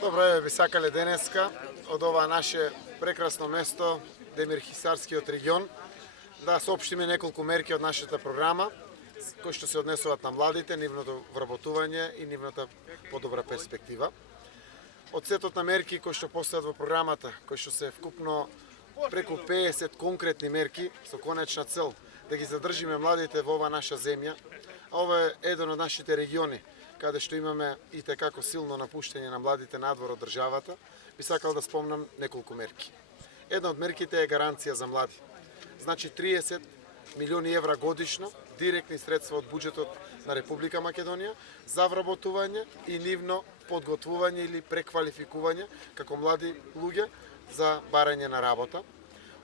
Добро е, би сакале денеска од ова наше прекрасно место, Демирхисарскиот регион, да соопштиме неколку мерки од нашата програма, кои што се однесуваат на младите, нивното вработување и нивната подобра перспектива. Од сетот на мерки кои што постојат во програмата, кои што се вкупно преку 50 конкретни мерки со конечна цел да ги задржиме младите во ова наша земја, а ова е еден од нашите региони каде што имаме и tekako силно напуштање на младите надвор од државата, би сакал да спомнам неколку мерки. Една од мерките е гаранција за млади. Значи 30 милиони евра годишно, директни средства од буџетот на Република Македонија за вработување и нивно подготвување или преквалификување како млади луѓе за барање на работа.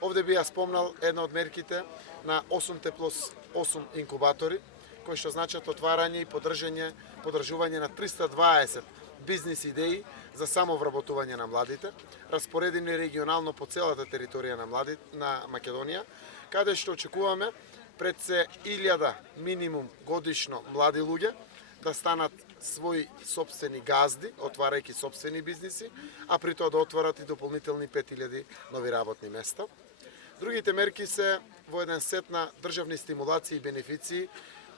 Овде би ја спомнал една од мерките на 8+8 инкубатори, кои што значат отварање и подржување на 320 бизнис идеи за самовработување на младите, распоредени регионално по целата територија на Македонија, каде што очекуваме пред се 1000 минимум годишно млади луѓе да станат своји сопствени газди, отварајќи сопствени бизниси, а при тоа да отворат и дополнителни 5000 нови работни места. Другите мерки се во еден сет на државни стимулации и бенефиции,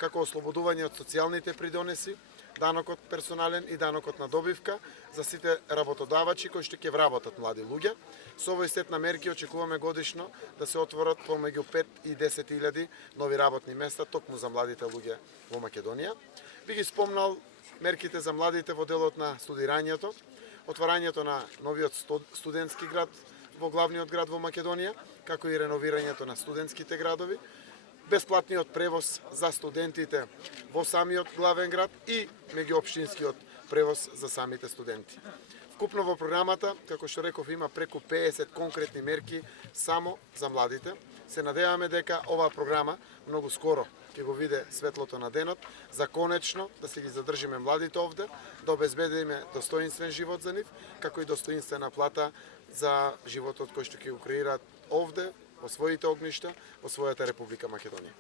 како ослободување од социјалните придонеси, данокот персонален и данокот на добивка за сите работодавачи кои што ќе вработат млади луѓе. Со овој сет на мерки очекуваме годишно да се отворат помеѓу 5 и 10.000 нови работни места токму за младите луѓе во Македонија. Би ги спомнал мерките за младите во делот на студирањето, отварањето на новиот студентски град во главниот град во Македонија, како и реновирањето на студентските градови, бесплатниот превоз за студентите во самиот главен град и меѓуопштинскиот превоз за самите студенти. Вкупно во програмата, како што реков, има преку 50 конкретни мерки само за младите. Се надеваме дека оваа програма многу скоро ќе го види светлото на денот, за конечно да се ги задржиме младите овде, да обезбедиме достоинствен живот за нив, како и достоинствена плата за животот кој што ќе го креираат овде, во своите огништа, во својата Република Македонија.